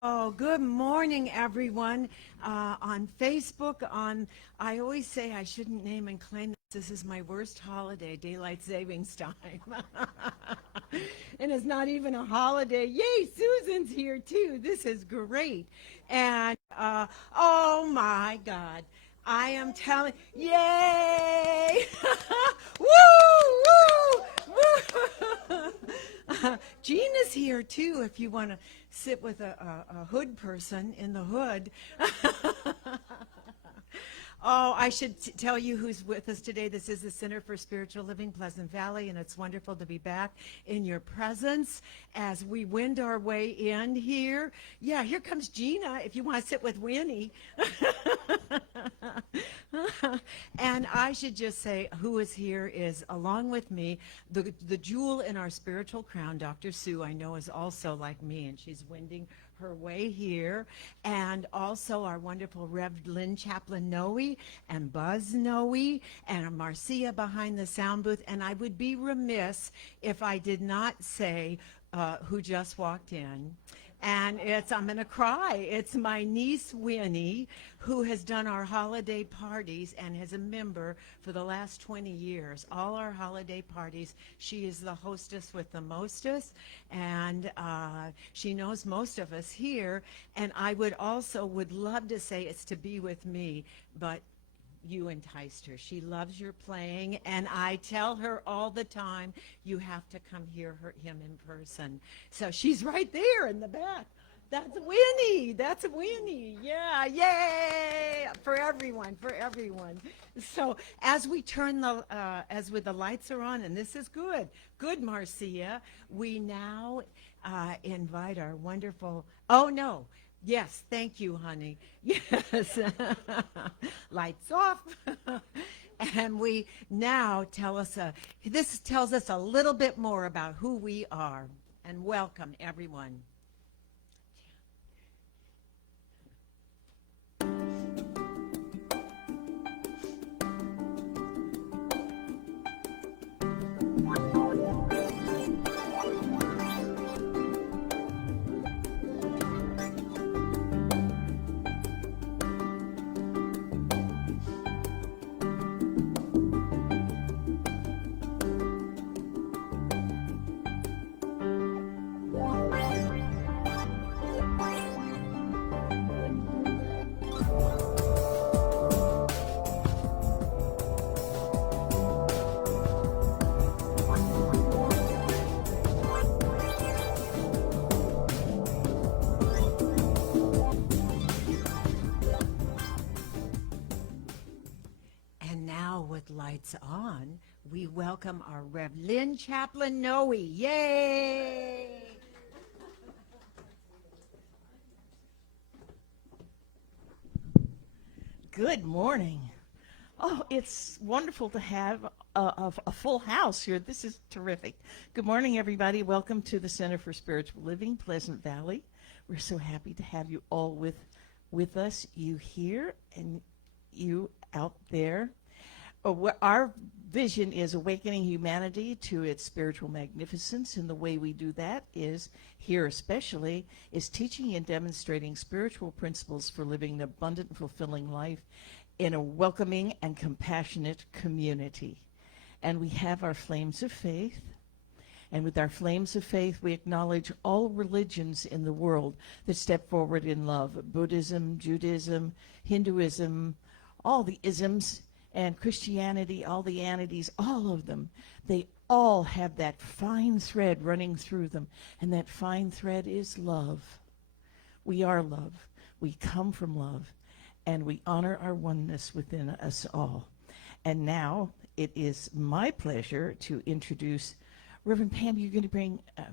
Oh, good morning, everyone. On Facebook, I always say I shouldn't name and claim this is my worst holiday, daylight savings time. And it's not even a holiday. Yay, Susan's here too. This is great. And oh my God. I am telling, yay! Woo, woo, woo! Gina's here too if you want to sit with a hood person in the hood. Oh, I should tell you who's with us today. This is the Center for Spiritual Living, Pleasant Valley, and it's wonderful to be back in your presence as we wind our way in here. Yeah, here comes Gina, if you want to sit with Winnie. And I should just say who is here is, along with me, the jewel in our spiritual crown, Dr. Sue, I know is also like me, and she's winding her way here, and also our wonderful Rev Lynn Chaplain Noe and Buzz Noe and Marcia behind the sound booth. And I would be remiss if I did not say who just walked in. And I'm going to cry. It's my niece, Winnie, who has done our holiday parties and is a member for the last 20 years. All our holiday parties, she is the hostess with the mostest, and she knows most of us here. And I would love to say it's to be with me, but you enticed her. She loves your playing, and I tell her all the time, you have to come hear him in person. So she's right there in the back. That's Winnie. That's Winnie. Yeah, yay! For everyone, for everyone. So as we turn as with the lights are on, and this is good, Marcia, we now invite our wonderful, oh no, yes, thank you, honey. Yes. Lights off. And we now this tells us a little bit more about who we are. And welcome, everyone. And now, with lights on, we welcome our Rev Lynn Chaplain Noe. Yay! Good morning. Oh, it's wonderful to have a full house here. This is terrific. Good morning, everybody. Welcome to the Center for Spiritual Living, Pleasant Valley. We're so happy to have you all with us, you here and you out there. Our vision is awakening humanity to its spiritual magnificence, and the way we do that is, here especially, is teaching and demonstrating spiritual principles for living an abundant and fulfilling life in a welcoming and compassionate community. And we have our flames of faith, and with our flames of faith, we acknowledge all religions in the world that step forward in love: Buddhism, Judaism, Hinduism, all the isms, and Christianity, all the anities, all of them. They all have that fine thread running through them, and that fine thread is love. We are love. We come from love, and we honor our oneness within us all. And now it is my pleasure to introduce Reverend Pam. You're going to bring... Yes.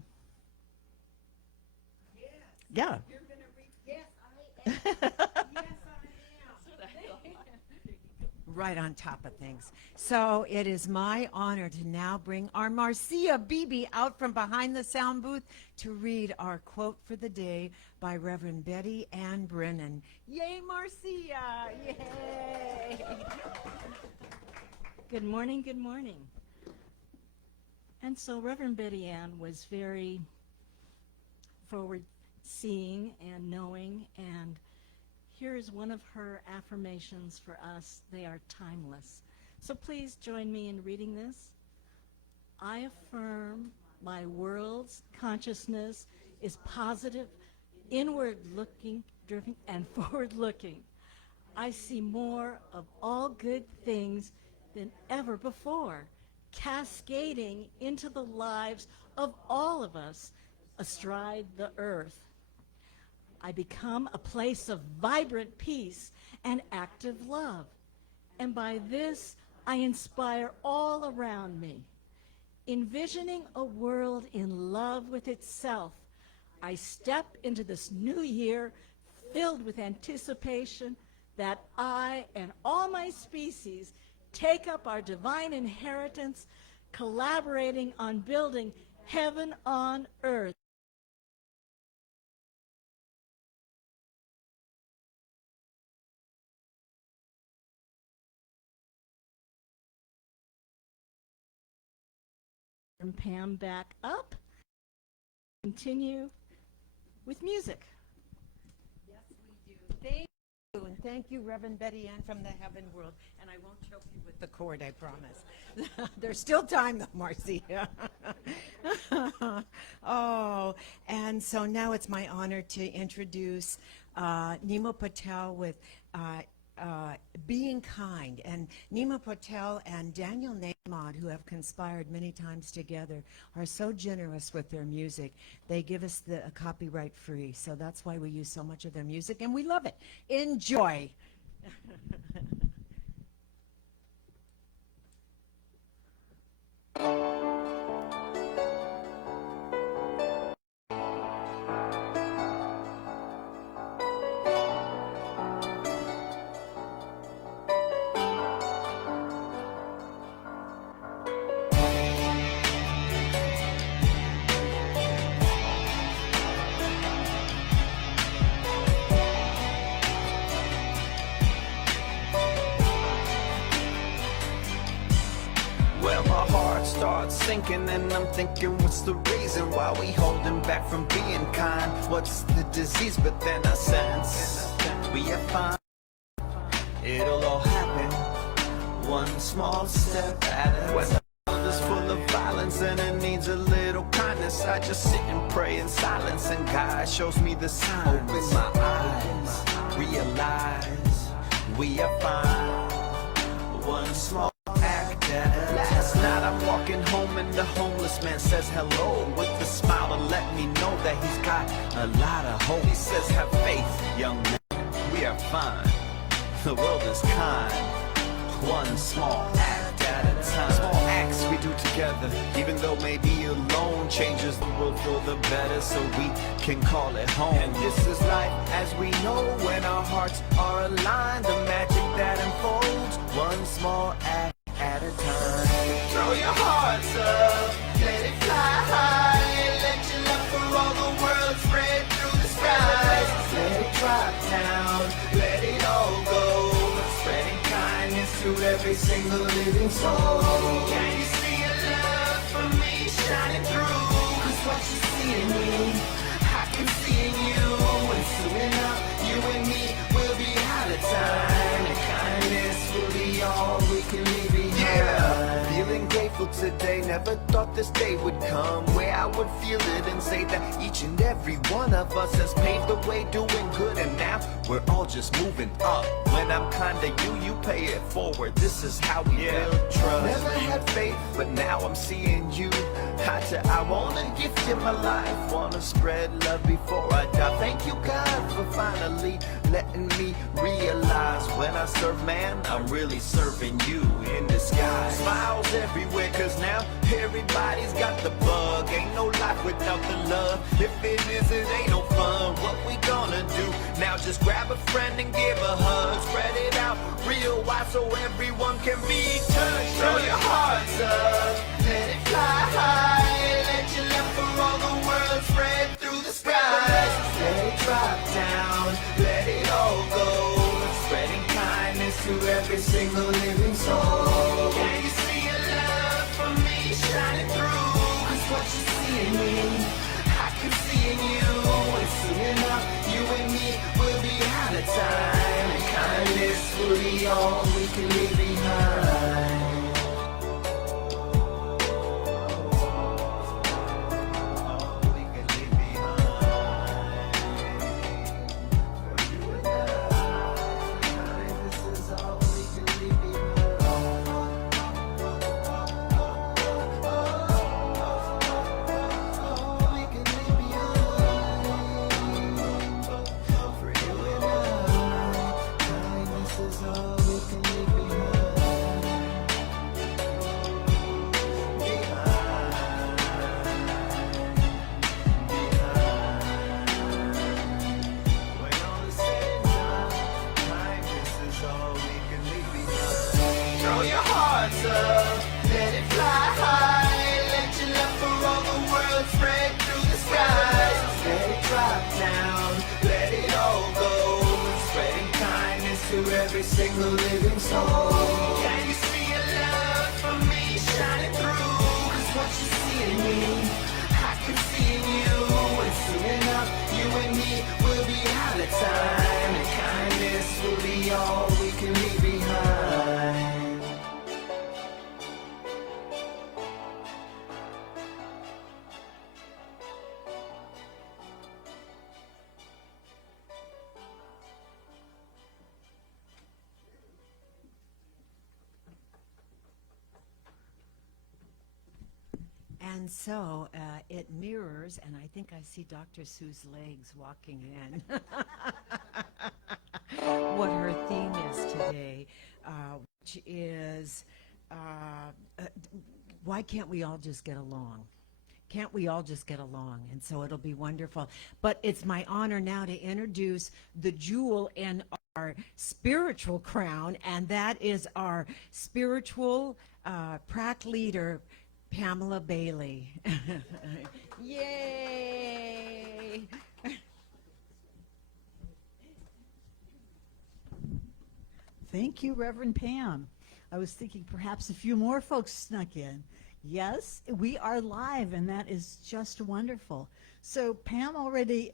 Yeah. You're going to read. Yes, I am. Yes, I am. Right on top of things. So it is my honor to now bring our Marcia Beebe out from behind the sound booth to read our quote for the day by Reverend Betty Ann Brennan. Yay, Marcia! Yay! Good morning, good morning. And so Reverend Betty Ann was very forward seeing and knowing. And here is one of her affirmations for us. They are timeless. So please join me in reading this. I affirm my world's consciousness is positive, inward-looking, driven, and forward-looking. I see more of all good things than ever before, cascading into the lives of all of us astride the earth. I become a place of vibrant peace and active love, and by this I inspire all around me. Envisioning a world in love with itself, I step into this new year filled with anticipation that I and all my species take up our divine inheritance, collaborating on building heaven on earth. And Pam back up. Continue with music. Yes, we do. Thank you. And thank you, Reverend Betty Ann from the Heaven World. And I won't choke you with the cord, I promise. There's still time, though, Marcy. Oh, and so now it's my honor to introduce Nemo Patel with Being Kind. And Nemo Patel and Daniel Nahmod, who have conspired many times together, are so generous with their music. They give us the copyright free, so that's why we use so much of their music, and we love it. Enjoy. Well, my heart starts sinking and I'm thinking, what's the reason why we holding back from being kind? What's the disease? But then I sense we are fine. It'll all happen one small step at a time. When the world is full of violence and it needs a little kindness, I just sit and pray in silence, and God shows me the signs. Open my eyes, realize we are fine. One small act at a time. Last night I'm walking home and the homeless man says hello with a smile to let me know that he's got a lot of hope. He says, have faith, young man, we are fine. The world is kind. One small act at a time. Small acts we do together, even though maybe alone, changes the world for the better, so we can call it home. And this is life as we know, when our hearts are aligned, the magic that unfolds, one small act at a time. Throw your hearts up, let it fly high, let your love for all the world spread through the skies. Let it drop down, let it all go, spreading kindness to every single living soul. Can you see your love for me shining through? 'Cause what you see in me, I can see in you. And soon enough, you and me will be out of time, and kindness will be all we can leave behind. Yeah, feeling grateful today. Never thought this day would come where I would feel it and say that each and every one of us has paved the way doing good, and now we're all just moving up. When I'm kind to you, you pay it forward. This is how we build trust. Never had faith, but now I'm seeing you. I wanna gift you my life, wanna spread love before I die. Thank you, God, for finally letting me realize when I serve man, I'm really serving you in disguise. Smiles everywhere, 'cause now everybody's got the bug. Ain't no life without the love. If it is, it ain't no fun. What we gonna do now? Just grab a friend and give a hug. Spread it out real wide so everyone can be touched. Throw your hearts up, let it fly high, let your love for all the world spread through the skies. Let it drop down, let it all go, spreading kindness to every single living soul. Can you see your love for me shining through? 'Cause what you see in me, I can see in you. And soon be all we can leave behind. All we can leave behind. For you and I, this is all we can leave behind. All we can leave behind. For you and I, this is all we can leave when all is said and done, this is all we can leave behind. Throw your hearts up, let it fly high, let your love for all the world spread through the skies. Let it drop down, let it all go, spreading kindness to every single living soul. Can you see a love from me shining through? 'Cause what you see in me, I can see in you. And soon enough, you and me will be out of time, and kindness will be all we can leave behind. And so it mirrors, and I think I see Dr. Sue's legs walking in. What her theme is today, which is why can't we all just get along? Can't we all just get along? And so it'll be wonderful. But it's my honor now to introduce the jewel in our spiritual crown, and that is our spiritual prac leader, Pamela Bailey. Yay! Thank you, Reverend Pam. I was thinking perhaps a few more folks snuck in. Yes, we are live, and that is just wonderful. So Pam already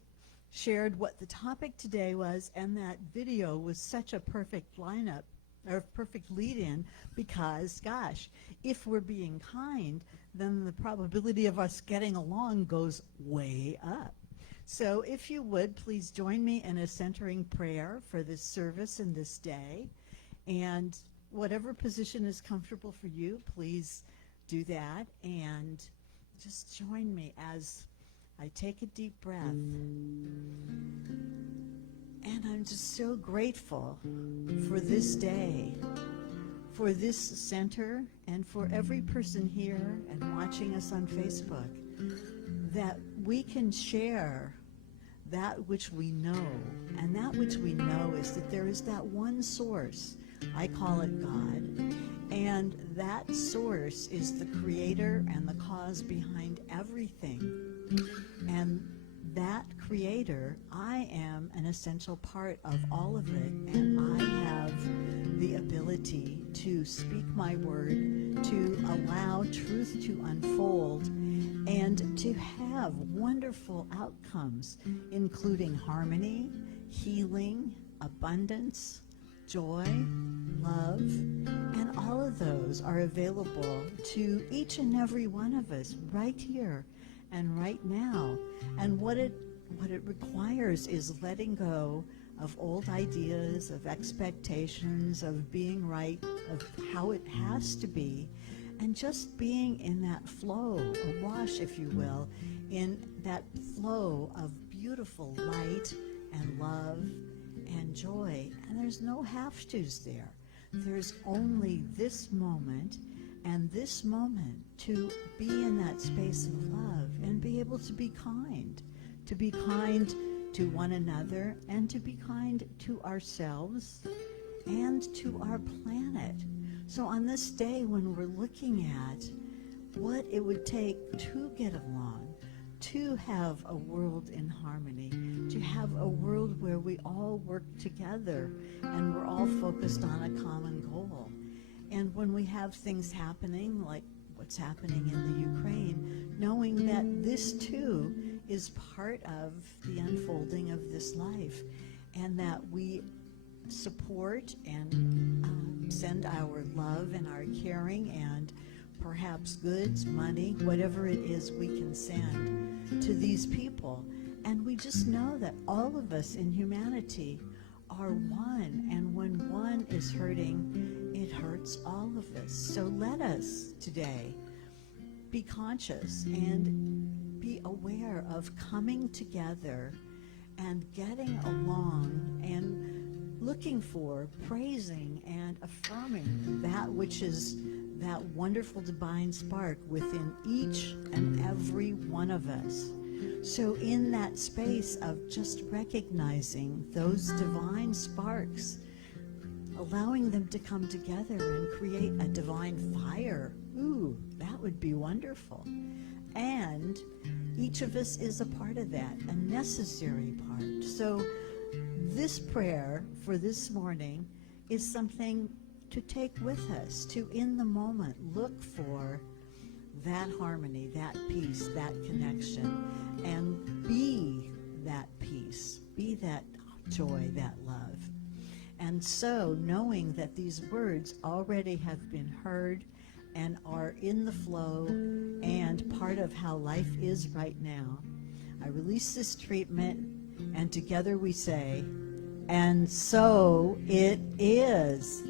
shared what the topic today was, and that video was such a perfect lineup, or perfect lead-in, because, gosh, if we're being kind, then the probability of us getting along goes way up. So if you would, please join me in a centering prayer for this service and this day. And whatever position is comfortable for you, please do that. And just join me as I take a deep breath. And I'm just so grateful for this day, for this center, and for every person here and watching us on Facebook, that we can share that which we know. And that which we know is that there is that one source. I call it God. And that source is the creator and the cause behind everything. And that creator, I am an essential part of all of it, and I have the ability to speak my word, to allow truth to unfold, and to have wonderful outcomes, including harmony, healing, abundance, joy, love, and all of those are available to each and every one of us right here and right now. And what it requires is letting go of old ideas, of expectations, of being right, of how it has to be, and just being in that flow, awash, if you will, in that flow of beautiful light and love and joy. And there's no have-tos there. There's only this moment, and this moment to be in that space of love and be able to be kind to one another, and to be kind to ourselves and to our planet. So on this day, when we're looking at what it would take to get along, to have a world in harmony, to have a world where we all work together and we're all focused on a common goal. And when we have things happening like what's happening in the Ukraine, knowing that this too is part of the unfolding of this life, and that we support and send our love and our caring and perhaps goods, money, whatever it is we can send to these people. And we just know that all of us in humanity are one, and when one is hurting, it hurts all of us. So let us today be conscious and be aware of coming together and getting along and looking for, praising, and affirming that which is that wonderful divine spark within each and every one of us. So in that space of just recognizing those divine sparks, allowing them to come together and create a divine fire, ooh, that would be wonderful. And each of us is a part of that, a necessary part. So this prayer for this morning is something to take with us, to in the moment look for that harmony, that peace, that connection, and be that peace, be that joy, that love. And so knowing that these words already have been heard and are in the flow and part of how life is right now, I release this treatment, and together we say, and so it is.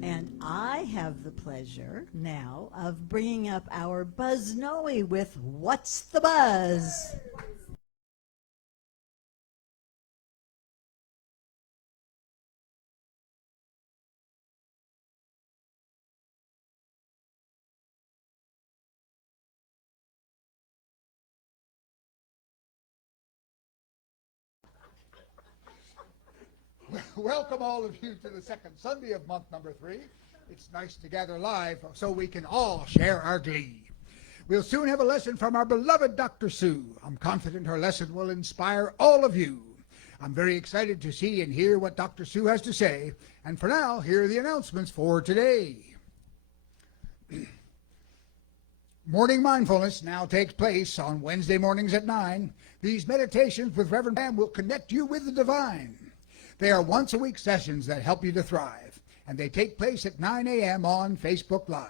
And I have the pleasure now of bringing up our Buzz Noe with What's the Buzz? Welcome all of you to the second Sunday of month number 3. It's nice to gather live so we can all share our glee. We'll soon have a lesson from our beloved Dr. Sue. I'm confident her lesson will inspire all of you. I'm very excited to see and hear what Dr. Sue has to say. And for now, here are the announcements for today. Morning mindfulness now takes place on Wednesday mornings at 9. These meditations with Reverend Pam will connect you with the divine. They are once-a-week sessions that help you to thrive, and they take place at 9 a.m. on Facebook Live.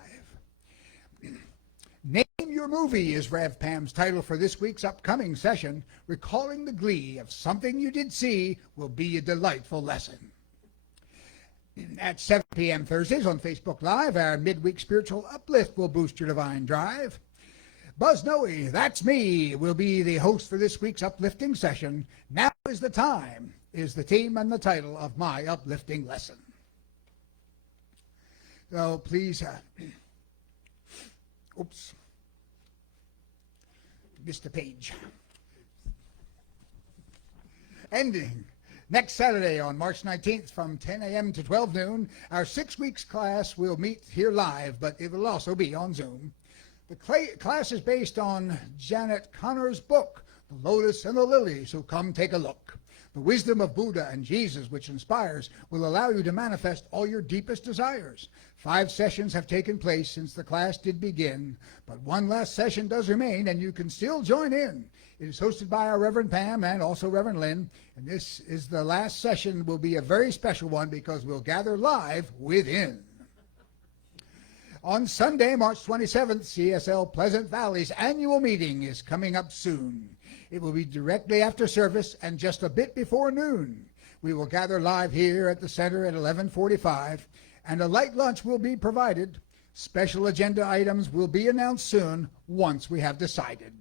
Name Your Movie is Rev Pam's title for this week's upcoming session. Recalling the glee of something you did see will be a delightful lesson. At 7 p.m. Thursdays on Facebook Live, our midweek spiritual uplift will boost your divine drive. Buzz Noe, that's me, will be the host for this week's uplifting session. Now is the time, is the theme and the title of my uplifting lesson. So please, oops, missed a page. Ending. Next Saturday on March 19th from 10 a.m. to 12 noon, our 6 weeks class will meet here live, but it will also be on Zoom. The class is based on Janet Connor's book, The Lotus and the Lily, so come take a look. The wisdom of Buddha and Jesus, which inspires, will allow you to manifest all your deepest desires. 5 sessions have taken place since the class did begin, but one last session does remain, and you can still join in. It is hosted by our Reverend Pam and also Reverend Lynn, and this is the last session, will be a very special one because we'll gather live within. On Sunday, March 27th, CSL Pleasant Valley's annual meeting is coming up soon. It will be directly after service and just a bit before noon. We will gather live here at the center at 11:45, and a light lunch will be provided. Special agenda items will be announced soon once we have decided.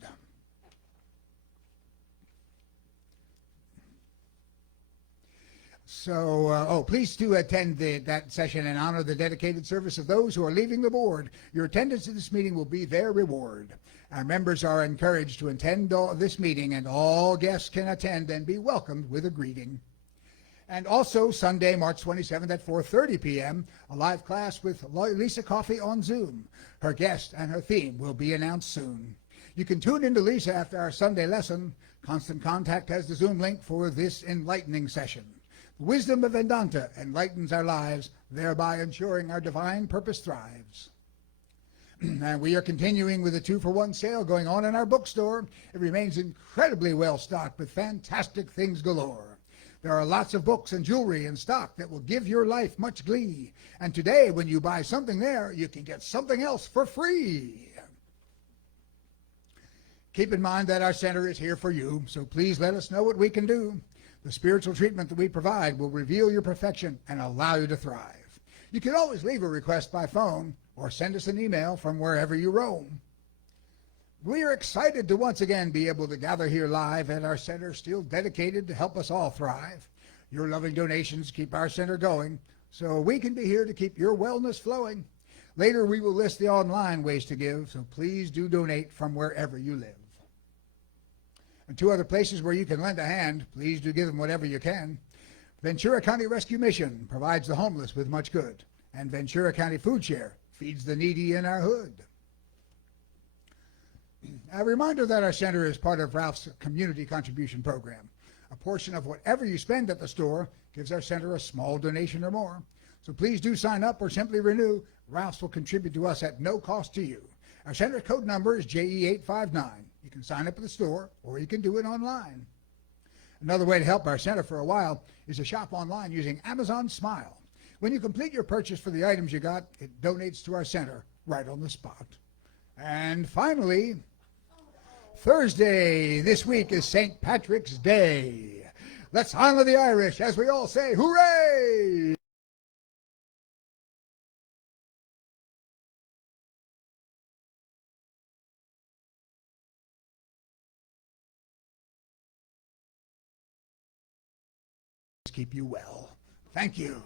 So, please do attend that session and honor the dedicated service of those who are leaving the board. Your attendance at this meeting will be their reward. Our members are encouraged to attend this meeting, and all guests can attend and be welcomed with a greeting. And also Sunday, March 27th at 4:30 p.m., a live class with Lisa Coffey on Zoom. Her guest and her theme will be announced soon. You can tune into Lisa after our Sunday lesson. Constant Contact has the Zoom link for this enlightening session. The wisdom of Vedanta enlightens our lives, thereby ensuring our divine purpose thrives. And we are continuing with a 2-for-1 sale going on in our bookstore. It remains incredibly well stocked with fantastic things galore. There are lots of books and jewelry in stock that will give your life much glee. And today, when you buy something there, you can get something else for free. Keep in mind that our center is here for you, so please let us know what we can do. The spiritual treatment that we provide will reveal your perfection and allow you to thrive. You can always leave a request by phone or send us an email from wherever you roam. We are excited to once again be able to gather here live at our center, still dedicated to help us all thrive. Your loving donations keep our center going, so we can be here to keep your wellness flowing. Later, we will list the online ways to give, so please do donate from wherever you live. And two other places where you can lend a hand, please do give them whatever you can. Ventura County Rescue Mission provides the homeless with much good, and Ventura County Food Share feeds the needy in our hood. A reminder that our center is part of Ralph's Community Contribution Program. A portion of whatever you spend at the store gives our center a small donation or more. So please do sign up or simply renew. Ralph's will contribute to us at no cost to you. Our center code number is JE859. You can sign up at the store or you can do it online. Another way to help our center for a while is to shop online using Amazon Smile. When you complete your purchase for the items you got, it donates to our center right on the spot. And finally, Thursday this week is St. Patrick's Day. Let's honor the Irish as we all say, hooray! Keep you well. Thank you.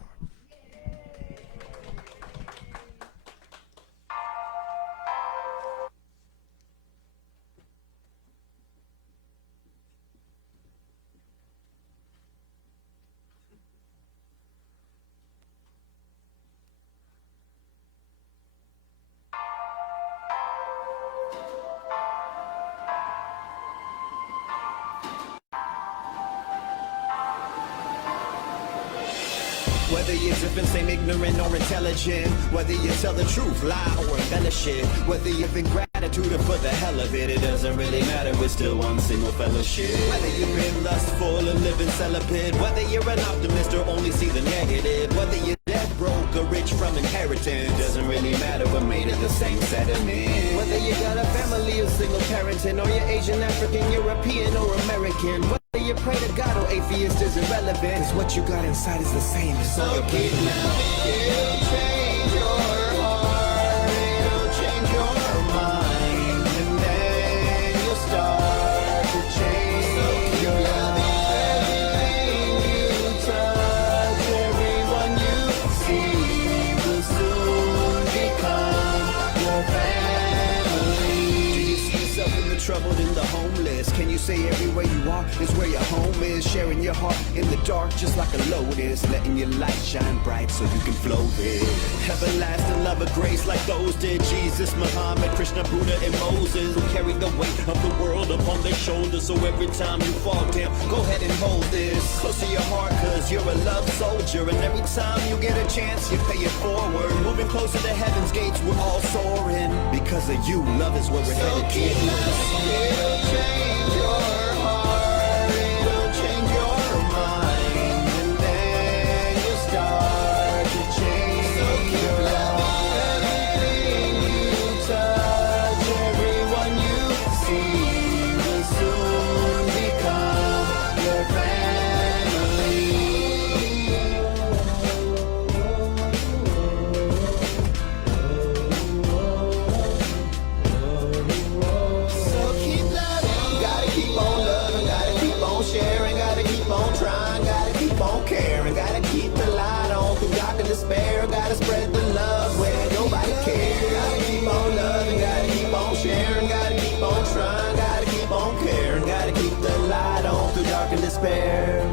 Whether you're different, same ignorant or intelligent, whether you tell the truth, lie or embellish it, whether you've been gratitude or for the hell of it, it doesn't really matter, we're still one single fellowship. Whether you've been lustful or living celibate, whether you're an optimist or only see the negative, whether you're dead broke or rich from inheritance, doesn't really matter, we're made of the same sediment. Whether you got a family or single parenting, or you're Asian, African, European or American, whether you pray to God or atheist is irrelevant, 'cause what you got inside is the same. So keep loving, it'll change your heart, it'll change your mind, and then you'll start to change your life. Everything you touch, everyone you see will soon become your family. Do you see yourself in the troubled, in the homeless? Can you say everywhere you are is where your home is? Sharing your heart in the dark just like a lotus, letting your light shine bright so you can flow it. Everlasting love of grace like those did Jesus, Muhammad, Krishna, Buddha, and Moses, who carried the weight of the world upon their shoulders. So every time you fall down, go ahead and hold this close to your heart, 'cause you're a love soldier, and every time you get a chance, you pay it forward. Moving closer to heaven's gates, we're all soaring. Because of you, love is where we're headed. Keep loving, it'll change your heart, it'll change your mind, and then you'll start to change your life. Everything you touch, everyone you see will soon become your family. So keep loving, gotta keep on loving, gotta keep on sharing, gotta keep on trying, gotta keep on caring, gotta keep the light on through dark and despair, gotta spread the love where nobody cares. Gotta keep on loving, gotta keep on sharing, gotta keep on trying, gotta keep on caring, gotta keep the light on through dark and despair.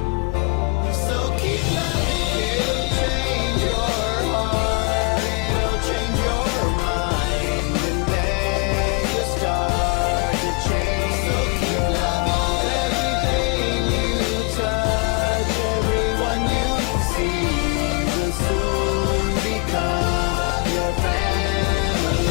So keep loving, it'll change your heart, it'll change your mind, and then you'll start to change your life. Everything you touch, everyone you see will soon become your family.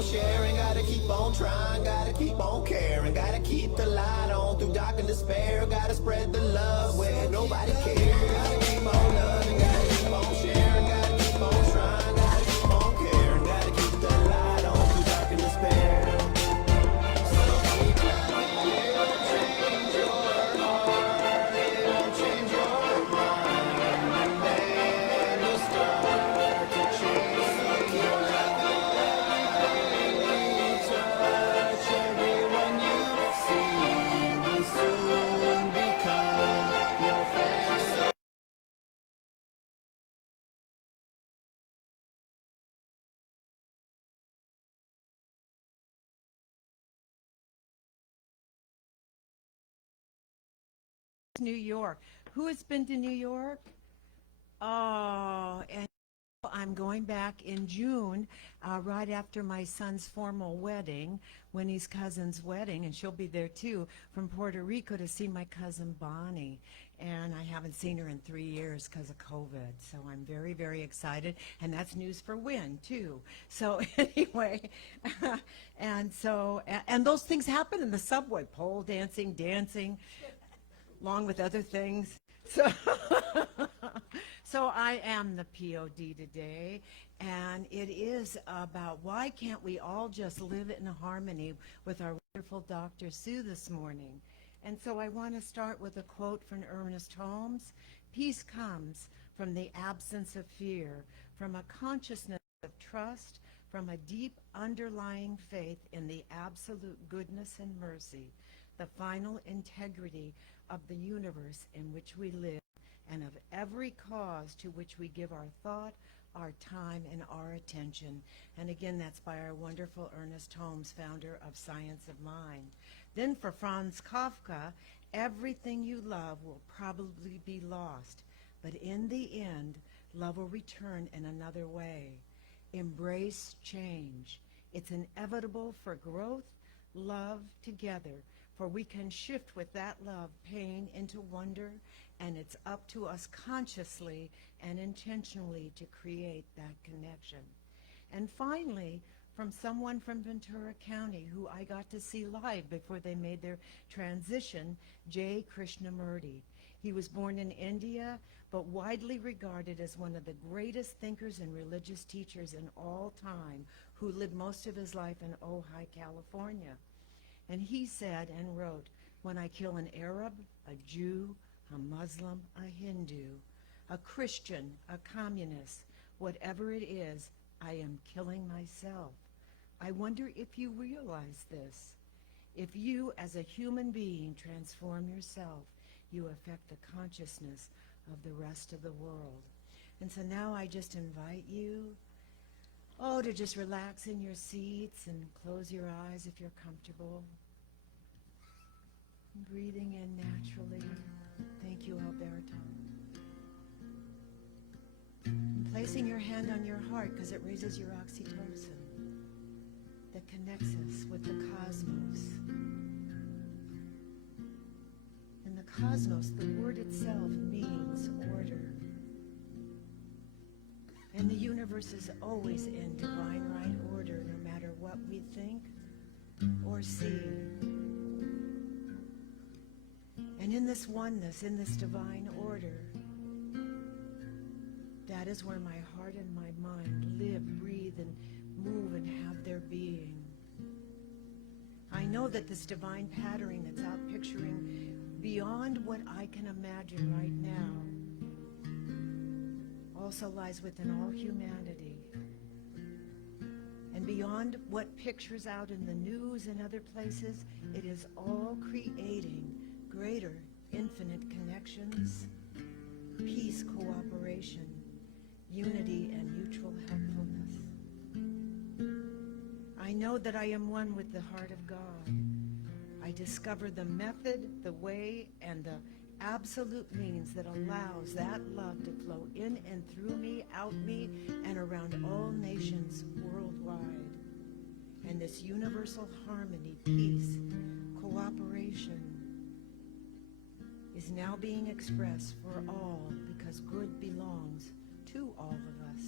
on sharing, gotta keep on trying, gotta keep on caring, gotta keep the light on through dark and despair, gotta spread the love where nobody cares. Gotta keep on loving, gotta keep on sharing, gotta keep on trying, gotta keep on caring, gotta keep the light on through dark and despair. So keep loving, it'll change your heart, it'll change your mind, and then you'll start to change your life. Everything you touch, everyone you see will soon become your family. New York. Who has been to New York? Oh, and I'm going back in June, right after my son's formal wedding, Winnie's cousin's wedding, and she'll be there too, from Puerto Rico to see my cousin Bonnie. And I haven't seen her in 3 years because of COVID. So I'm very, very excited. And that's news for Win, too. So anyway, and those things happen in the subway, pole dancing, along with other things. So, so I am the POD today, and it is about why can't we all just live in harmony with our wonderful Dr. Sue this morning. And so I want to start with a quote from Ernest Holmes. Peace comes from the absence of fear, from a consciousness of trust, from a deep underlying faith in the absolute goodness and mercy, the final integrity of the universe in which we live, and of every cause to which we give our thought, our time, and our attention. And again, that's by our wonderful Ernest Holmes, founder of Science of Mind. Then for Franz Kafka, everything you love will probably be lost, but in the end, love will return in another way. Embrace change. It's inevitable for growth, love together, for we can shift with that love pain into wonder, and it's up to us consciously and intentionally to create that connection. And finally, from someone from Ventura County who I got to see live before they made their transition, J. Krishnamurti. He was born in India, but widely regarded as one of the greatest thinkers and religious teachers in all time, who lived most of his life in Ojai, California. And he said and wrote, when I kill an Arab, a Jew, a Muslim, a Hindu, a Christian, a communist, whatever it is, I am killing myself. I wonder if you realize this. If you, as a human being, transform yourself, you affect the consciousness of the rest of the world. And so now I just invite you, to just relax in your seats and close your eyes if you're comfortable. Breathing in naturally. Thank you, Alberto. And placing your hand on your heart because it raises your oxytocin that connects us with the cosmos. In the cosmos, the word itself means order. And the universe is always in divine right order, no matter what we think or see. And in this oneness, in this divine order, that is where my heart and my mind live, breathe, and move and have their being. I know that this divine patterning that's out picturing beyond what I can imagine right now also lies within all humanity. And beyond what pictures out in the news and other places, it is all creating greater infinite connections, peace, cooperation, unity, and mutual helpfulness. I know that I am one with the heart of God. I discover the method, the way, and the absolute means that allows that love to flow in and through me, out me, and around all nations worldwide. And this universal harmony, peace, cooperation is now being expressed for all, because good belongs to all of us,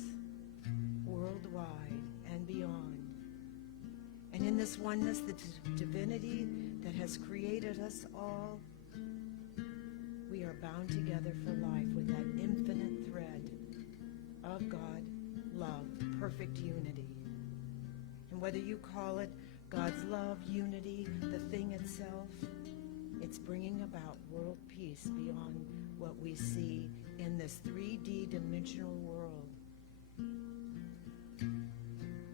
worldwide and beyond. this oneness, the divinity that has created us all, we are bound together for life with that infinite thread of God, love, perfect unity. And whether you call it God's love, unity, the thing itself, it's bringing about world peace beyond what we see in this 3D dimensional world.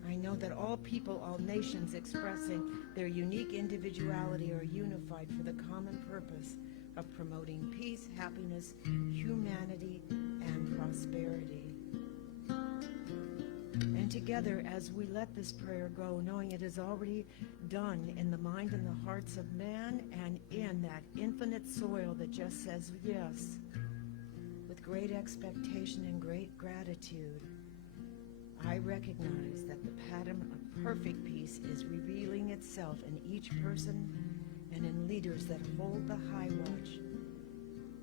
I know that all people, all nations expressing their unique individuality are unified for the common purpose of promoting peace, happiness, humanity, and prosperity. And together, as we let this prayer go, knowing it is already done in the mind and the hearts of man and in that infinite soil that just says yes, with great expectation and great gratitude, I recognize that the pattern of perfect peace is revealing itself in each person and in leaders that hold the high watch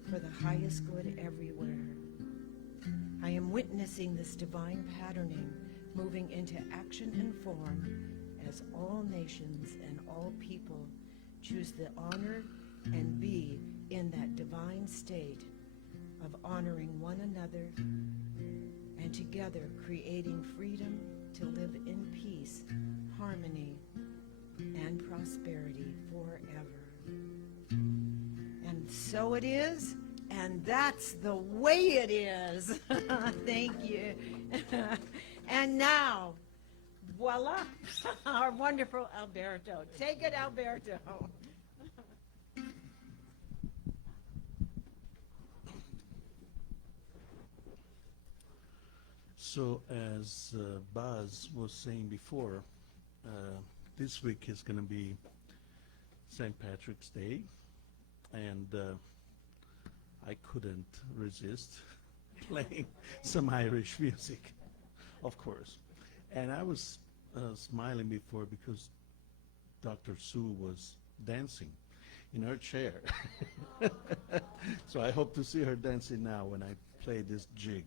for the highest good everywhere. I am witnessing this divine patterning moving into action and form as all nations and all people choose to honor and be in that divine state of honoring one another and together creating freedom to live in peace, harmony, and prosperity forever. And so it is, and that's the way it is. Thank you. And now, voila, our wonderful Alberto. Take it, Alberto. So as Buzz was saying before, this week is going to be St. Patrick's Day, and I couldn't resist playing some Irish music, of course. And I was smiling before because Dr. Sue was dancing in her chair. So I hope to see her dancing now when I play this jig.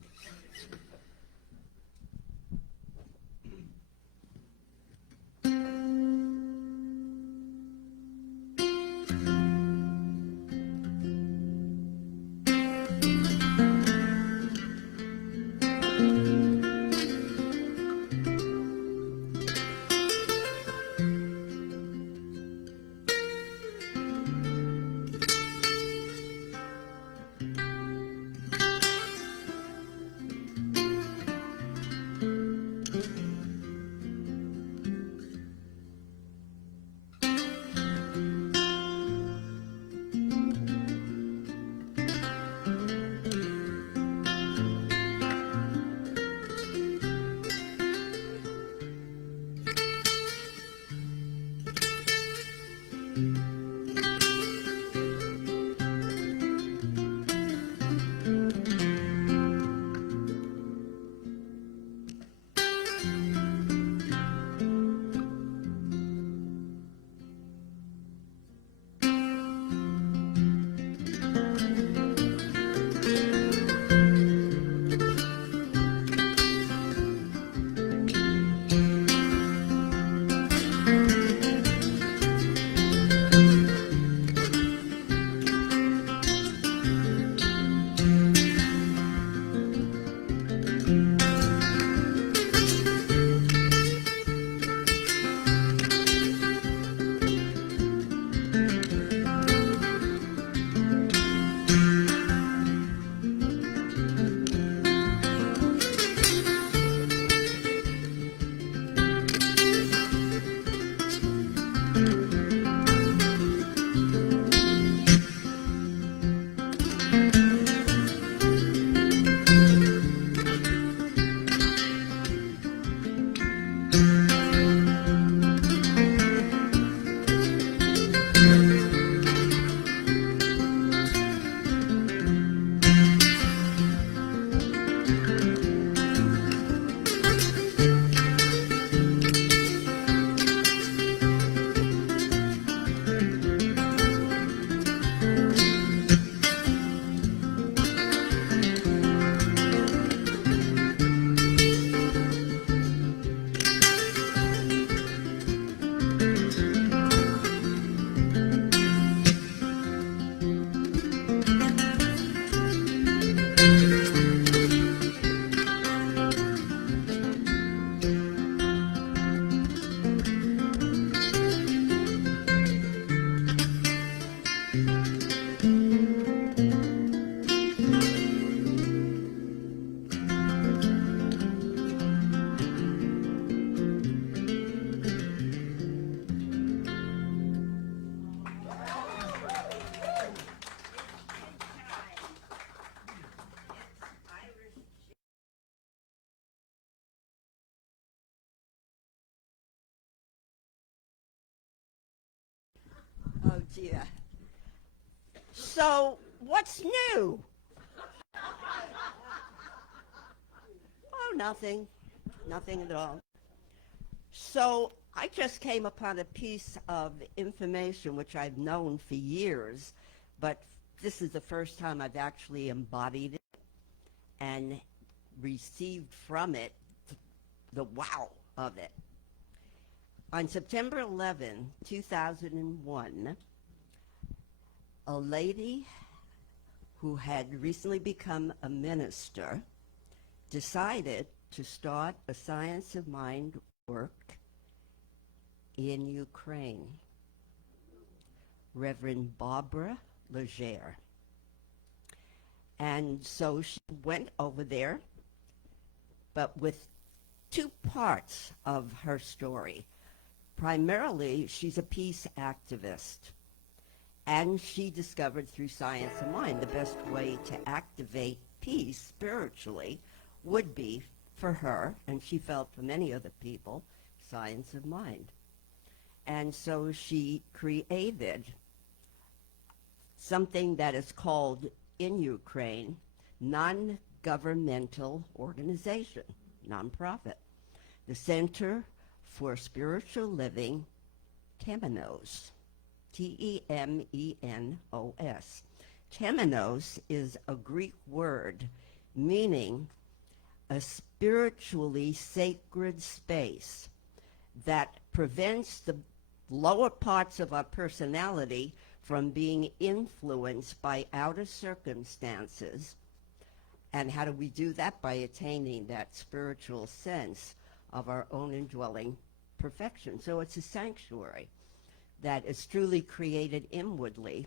Yeah. So, what's new? Oh, nothing. Nothing at all. So, I just came upon a piece of information which I've known for years, but this is the first time I've actually embodied it and received from it the wow of it. On September 11, 2001, a lady who had recently become a minister decided to start a Science of Mind work in Ukraine. Reverend Barbara Legere. And so she went over there, but with two parts of her story. Primarily, she's a peace activist. And she discovered through Science of Mind the best way to activate peace spiritually would be for her, and she felt for many other people, Science of Mind. And so she created something that is called, in Ukraine, non-governmental organization, nonprofit, the Center for Spiritual Living, Temenos, Temenos. Temenos is a Greek word meaning a spiritually sacred space that prevents the lower parts of our personality from being influenced by outer circumstances. And how do we do that? By attaining that spiritual sense of our own indwelling perfection. So it's a sanctuary that is truly created inwardly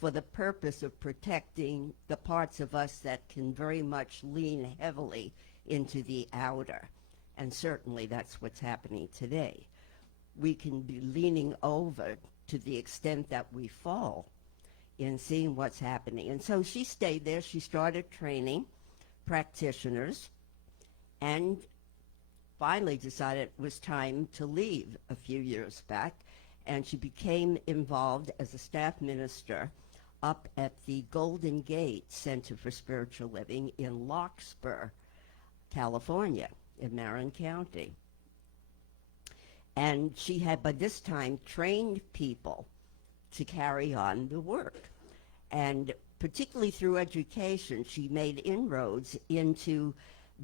for the purpose of protecting the parts of us that can very much lean heavily into the outer. And certainly that's what's happening today. We can be leaning over to the extent that we fall in seeing what's happening. And so she stayed there. She started training practitioners and finally decided it was time to leave a few years back. And she became involved as a staff minister up at the Golden Gate Center for Spiritual Living in Larkspur, California, in Marin County. And she had, by this time, trained people to carry on the work. And particularly through education, she made inroads into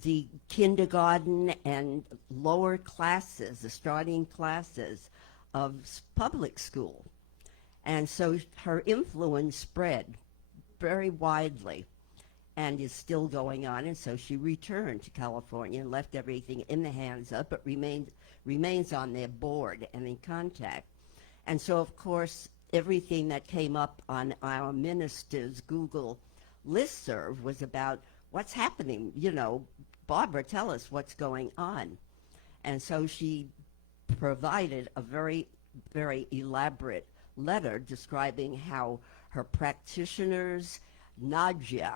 the kindergarten and lower classes, the starting classes of public school. And so her influence spread very widely and is still going on. And so she returned to California and left everything in the hands of, but remains on their board and in contact. And so, of course, everything that came up on our minister's Google listserv was about what's happening. You know, Barbara, tell us what's going on. And so she provided a very, very elaborate letter describing how her practitioners, Nadia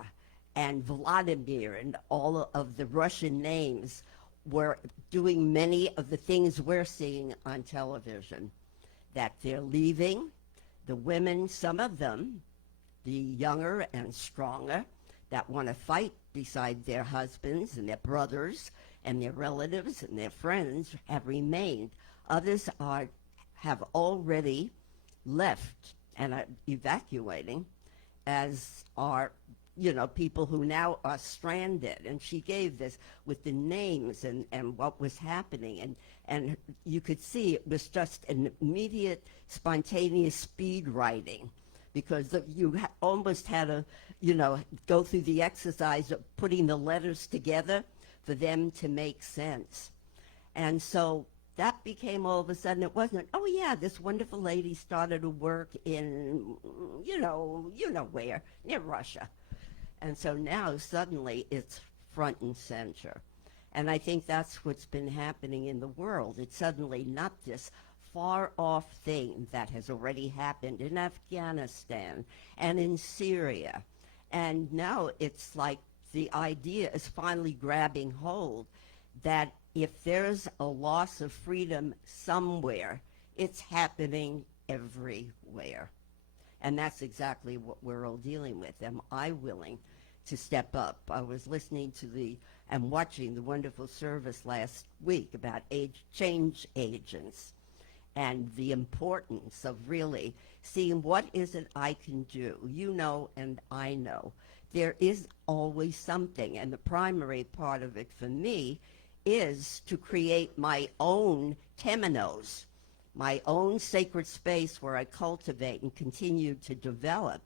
and Vladimir and all of the Russian names, were doing many of the things we're seeing on television, that they're leaving. The women, some of them, the younger and stronger, that want to fight beside their husbands and their brothers and their relatives and their friends, have remained. Others have already left and are evacuating, as are, you know, people who now are stranded. And she gave this with the names and what was happening. And you could see it was just an immediate, spontaneous speed writing, because you almost had to, you know, go through the exercise of putting the letters together for them to make sense. And so that became, all of a sudden, it wasn't, oh yeah, this wonderful lady started to work in, you know where, near Russia. And so now suddenly it's front and center. And I think that's what's been happening in the world. It's suddenly not this far off thing that has already happened in Afghanistan and in Syria. And now it's like the idea is finally grabbing hold that if there's a loss of freedom somewhere, it's happening everywhere. And that's exactly what we're all dealing with. Am I willing to step up? I was listening to and watching the wonderful service last week about change agents and the importance of really seeing what is it I can do. You know, and I know. There is always something, and the primary part of it for me is to create my own temenos, my own sacred space where I cultivate and continue to develop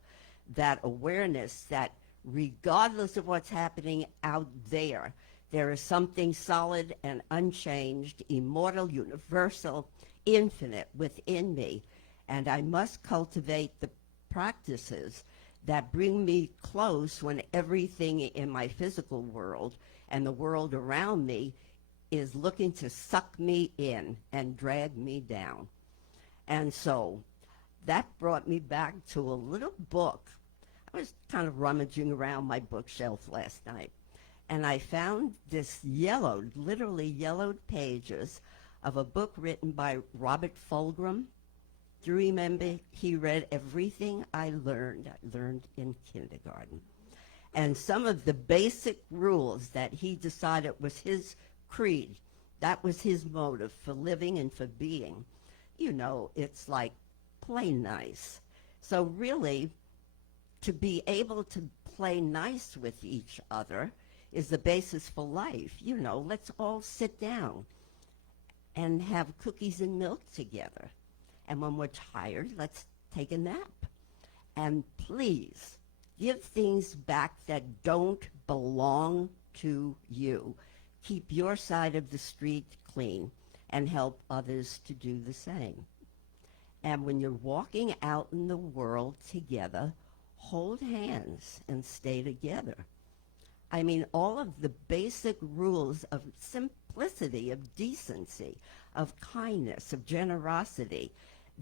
that awareness that regardless of what's happening out there, there is something solid and unchanged, immortal, universal, infinite within me. And I must cultivate the practices that bring me close when everything in my physical world and the world around me is looking to suck me in and drag me down. And so that brought me back to a little book. I was kind of rummaging around my bookshelf last night, and I found this yellowed, literally yellowed pages of a book written by Robert Fulghum. Do you remember he read everything I learned in kindergarten? And some of the basic rules that he decided was his creed, that was his motive for living and for being. You know, it's like play nice. So really, to be able to play nice with each other is the basis for life. You know, let's all sit down and have cookies and milk together. And when we're tired, let's take a nap. And please, give things back that don't belong to you. Keep your side of the street clean and help others to do the same. And when you're walking out in the world together, hold hands and stay together. I mean, all of the basic rules of simplicity, of decency, of kindness, of generosity,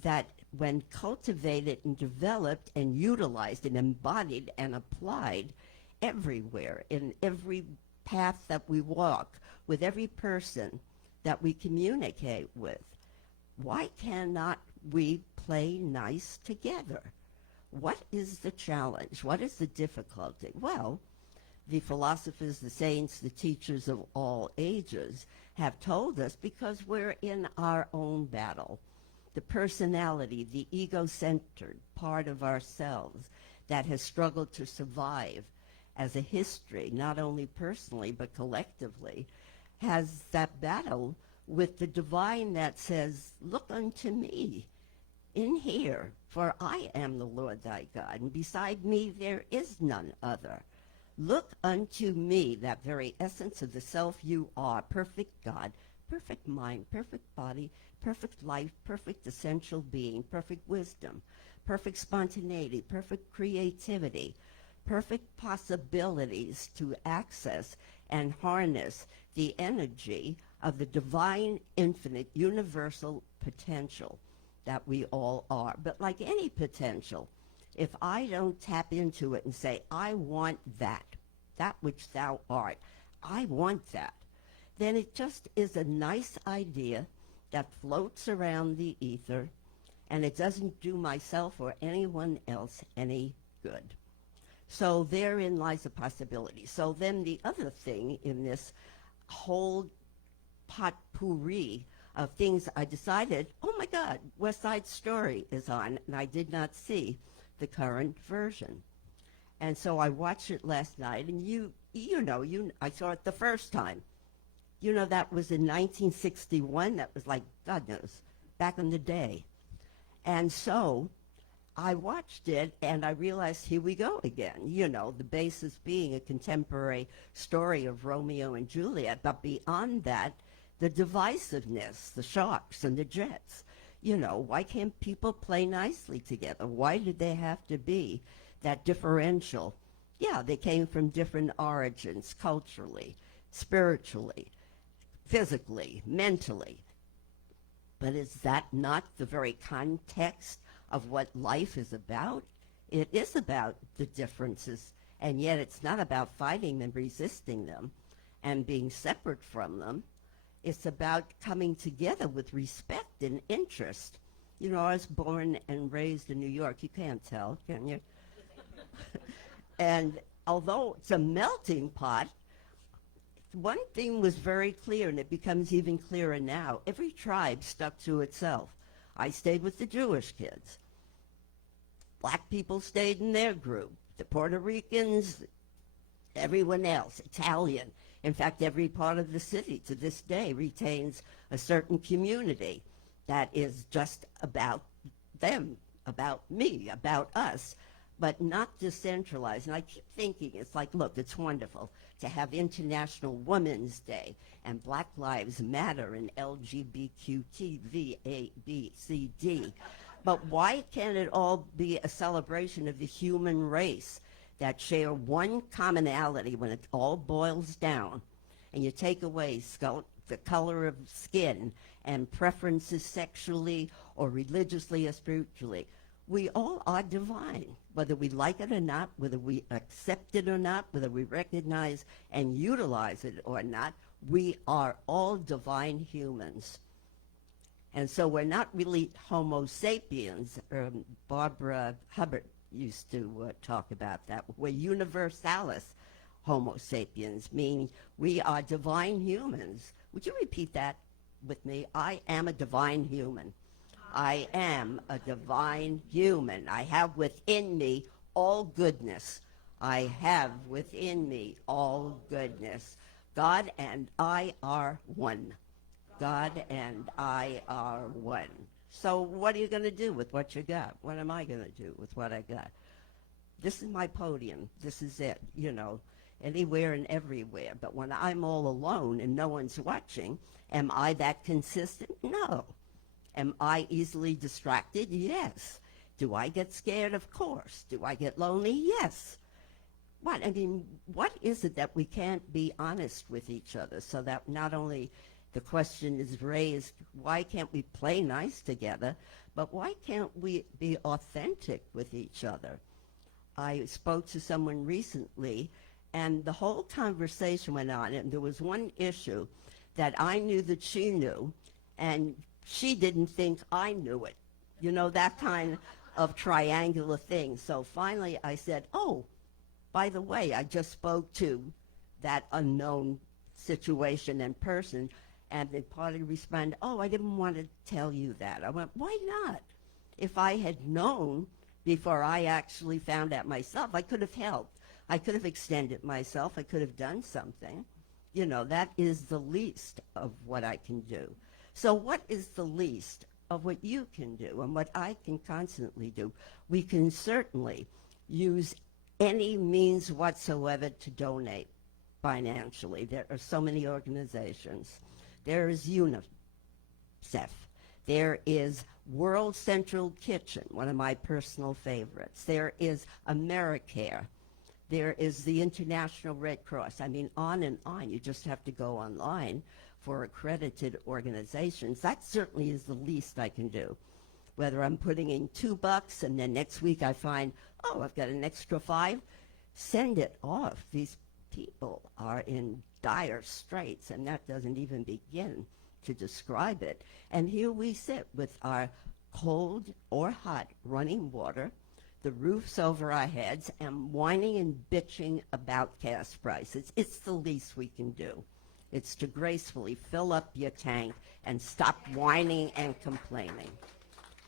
that when cultivated and developed and utilized and embodied and applied everywhere, in every path that we walk, with every person that we communicate with, why cannot we play nice together? What is the challenge? What is the difficulty? Well, the philosophers, the saints, the teachers of all ages have told us because we're in our own battle. The personality, the ego-centered part of ourselves that has struggled to survive as a history, not only personally but collectively, has that battle with the divine that says, look unto me in here, for I am the Lord thy God, and beside me there is none other. Look unto me, that very essence of the self you are, perfect God, perfect mind, perfect body, perfect life, perfect essential being, perfect wisdom, perfect spontaneity, perfect creativity, perfect possibilities to access and harness the energy of the divine, infinite, universal potential that we all are. But like any potential, if I don't tap into it and say, I want that which thou art, I want that, then it just is a nice idea that floats around the ether, and it doesn't do myself or anyone else any good. So therein lies a possibility. So then the other thing in this whole potpourri of things, I decided, oh my God, West Side Story is on, and I did not see the current version. And so I watched it last night, and I saw it the first time. You know, that was in 1961. That was like, God knows, back in the day. And so I watched it, and I realized, here we go again. You know, the basis being a contemporary story of Romeo and Juliet, but beyond that, the divisiveness, the sharks and the jets. You know, why can't people play nicely together? Why did they have to be that differential? Yeah, they came from different origins, culturally, spiritually, physically, mentally. But is that not the very context of what life is about? It is about the differences, and yet it's not about fighting them, resisting them, and being separate from them. It's about coming together with respect and interest You know, I was born and raised in New York. You can't tell, can you? And although it's a melting pot, one thing was very clear, and it becomes even clearer now. Every tribe stuck to itself. I stayed with the Jewish kids. Black people stayed in their group. The Puerto Ricans, everyone else, Italian. In fact, every part of the city to this day retains a certain community that is just about them, about me, about us, but not decentralized. And I keep thinking, it's like, look, it's wonderful to have International Women's Day and Black Lives Matter and LGBTQTVABCD. But why can't it all be a celebration of the human race that share one commonality when it all boils down and you take away the color of skin and preferences sexually or religiously or spiritually? We all are divine, whether we like it or not, whether we accept it or not, whether we recognize and utilize it or not. We are all divine humans. And so we're not really Homo sapiens. Barbara Hubbard used to talk about that. We're universalis Homo sapiens, meaning we are divine humans. Would you repeat that with me? I am a divine human. I am a divine human. I have within me all goodness. I have within me all goodness. God and I are one. God and I are one. So what are you going to do with what you got? What am I going to do with what I got? This is my podium. This is it, you know, anywhere and everywhere. But when I'm all alone and no one's watching, am I that consistent? No. Am I easily distracted? Yes. Do I get scared? Of course. Do I get lonely? Yes. What? I mean, what is it that we can't be honest with each other so that not only the question is raised, why can't we play nice together, but why can't we be authentic with each other? I spoke to someone recently, and the whole conversation went on, and there was one issue that I knew that she knew, and she didn't think I knew it. You know, that kind of triangular thing. So finally I said, oh, by the way, I just spoke to that unknown situation and person, and the party responded, oh, I didn't want to tell you that. I went, why not? If I had known before I actually found out myself, I could have helped. I could have extended myself. I could have done something. You know, that is the least of what I can do. So what is the least of what you can do and what I can constantly do? We can certainly use any means whatsoever to donate financially. There are so many organizations. There is UNICEF. There is World Central Kitchen, one of my personal favorites. There is AmeriCare. There is the International Red Cross. I mean, on and on. You just have to go online for accredited organizations. That certainly is the least I can do. Whether I'm putting in $2 and then next week I find, oh, I've got an extra $5, send it off. These people are in dire straits, and that doesn't even begin to describe it. And here we sit with our cold or hot running water, the roofs over our heads, and whining and bitching about gas prices. It's the least we can do. It's to gracefully fill up your tank and stop whining and complaining.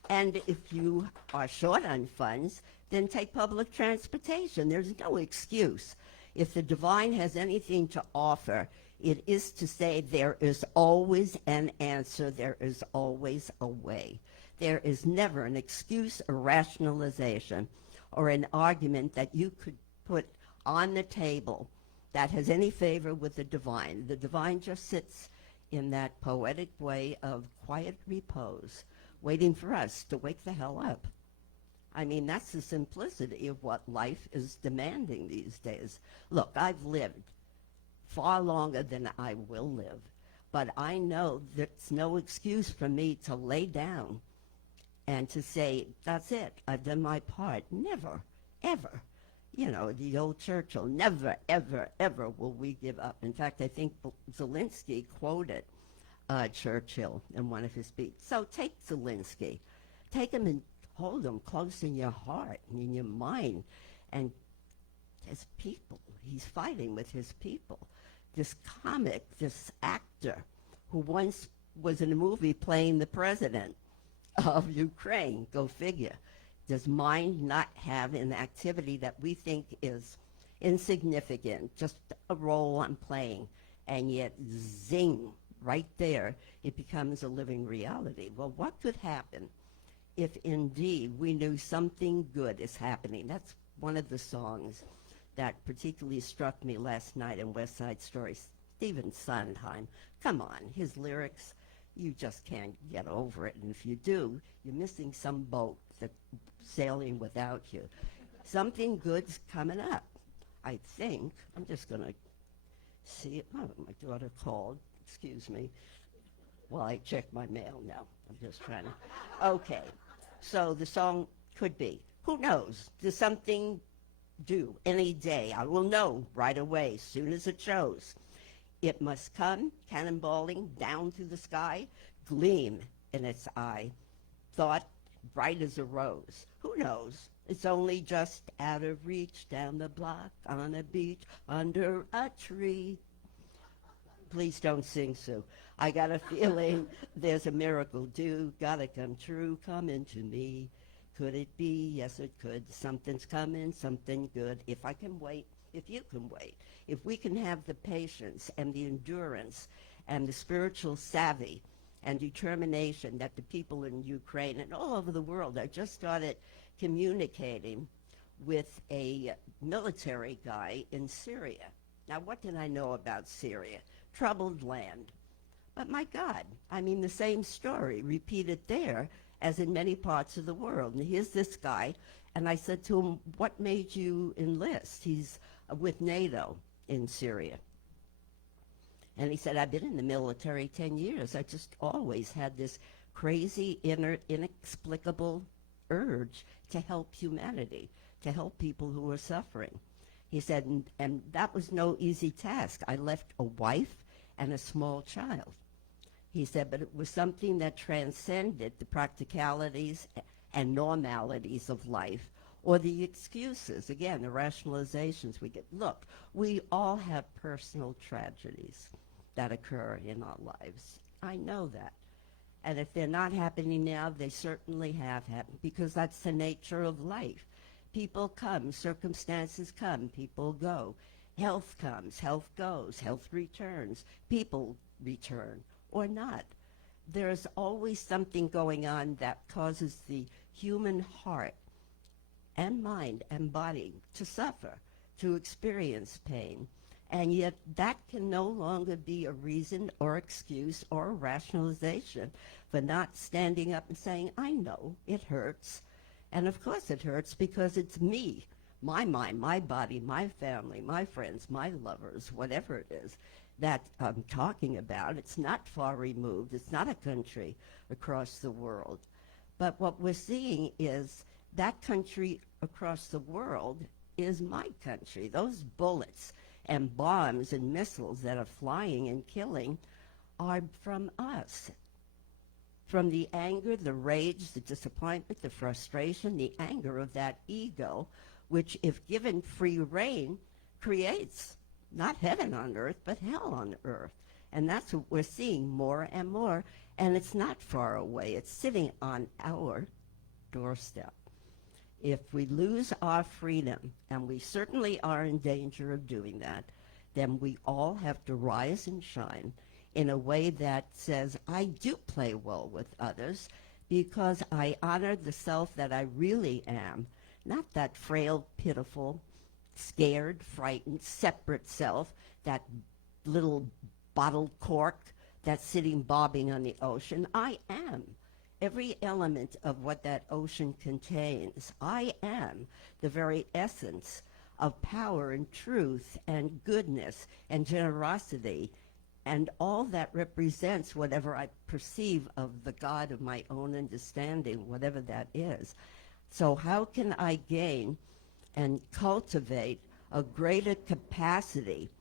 And if you are short on funds, then take public transportation. There's no excuse. If the divine has anything to offer, it is to say there is always an answer. There is always a way. There is never an excuse or rationalization or an argument that you could put on the table that has any favor with the divine. The divine just sits in that poetic way of quiet repose, waiting for us to wake the hell up. I mean, that's the simplicity of what life is demanding these days. Look, I've lived far longer than I will live, but I know there's no excuse for me to lay down and to say, that's it, I've done my part. Never, ever. You know, the old Churchill, never, ever, ever will we give up. In fact, I think Zelensky quoted Churchill in one of his speeches. So take Zelensky. take them and hold them close in your heart and in your mind. And his people, he's fighting with his people. This comic, this actor who once was in a movie playing the president of Ukraine, go figure. Does mind not have an activity that we think is insignificant, just a role I'm playing, and yet zing, right there, it becomes a living reality? Well, what could happen if indeed we knew something good is happening? That's one of the songs that particularly struck me last night in West Side Story. Stephen Sondheim, come on, his lyrics, you just can't get over it. And if you do, you're missing some boat that's sailing without you. Something good's coming up, I think. I'm just going to see it. Oh, my daughter called. Excuse me. Well, I check my mail now. I'm just trying to. Okay. So the song could be, who knows? Does something do any day? I will know right away, soon as it shows. It must come, cannonballing down through the sky, gleam in its eye, thought bright as a rose. Who knows? It's only just out of reach, down the block, on a beach, under a tree. Please don't sing, Sue. I got a feeling there's a miracle due, gotta come true, come into me. Could it be? Yes, it could. Something's coming, something good. If I can wait, if you can wait, if we can have the patience and the endurance and the spiritual savvy and determination that the people in Ukraine and all over the world, I just started communicating with a military guy in Syria. Now, what did I know about Syria? Troubled land. But my God, I mean, the same story repeated there as in many parts of the world. And here's this guy, and I said to him, what made you enlist? He's with NATO in Syria. And he said, I've been in the military 10 years. I just always had this crazy, inexplicable urge to help humanity, to help people who were suffering. He said, and that was no easy task. I left a wife and a small child. He said, but it was something that transcended the practicalities and normalities of life, or the excuses, again, the rationalizations we get. Look, we all have personal tragedies that occur in our lives. I know that. And if they're not happening now, they certainly have happened, because that's the nature of life. People come, circumstances come, people go. Health comes, health goes, health returns, people return, or not. There's always something going on that causes the human heart and mind and body to suffer, to experience pain. And yet that can no longer be a reason or excuse or a rationalization for not standing up and saying, I know it hurts. And of course it hurts because it's me, my mind, my body, my family, my friends, my lovers, whatever it is that I'm talking about. It's not far removed. It's not a country across the world. But what we're seeing is that country across the world is my country. Those bullets and bombs and missiles that are flying and killing are from us. From the anger, the rage, the disappointment, the frustration, the anger of that ego, which, if given free rein, creates not heaven on earth, but hell on earth. And that's what we're seeing more and more. And it's not far away. It's sitting on our doorstep. If we lose our freedom, and we certainly are in danger of doing that, then we all have to rise and shine in a way that says, I do play well with others because I honor the self that I really am, not that frail, pitiful, scared, frightened, separate self, that little bottle cork that's sitting bobbing on the ocean. I am every element of what that ocean contains. I am the very essence of power and truth and goodness and generosity and all that represents whatever I perceive of the God of my own understanding, whatever that is. So how can I gain and cultivate a greater capacity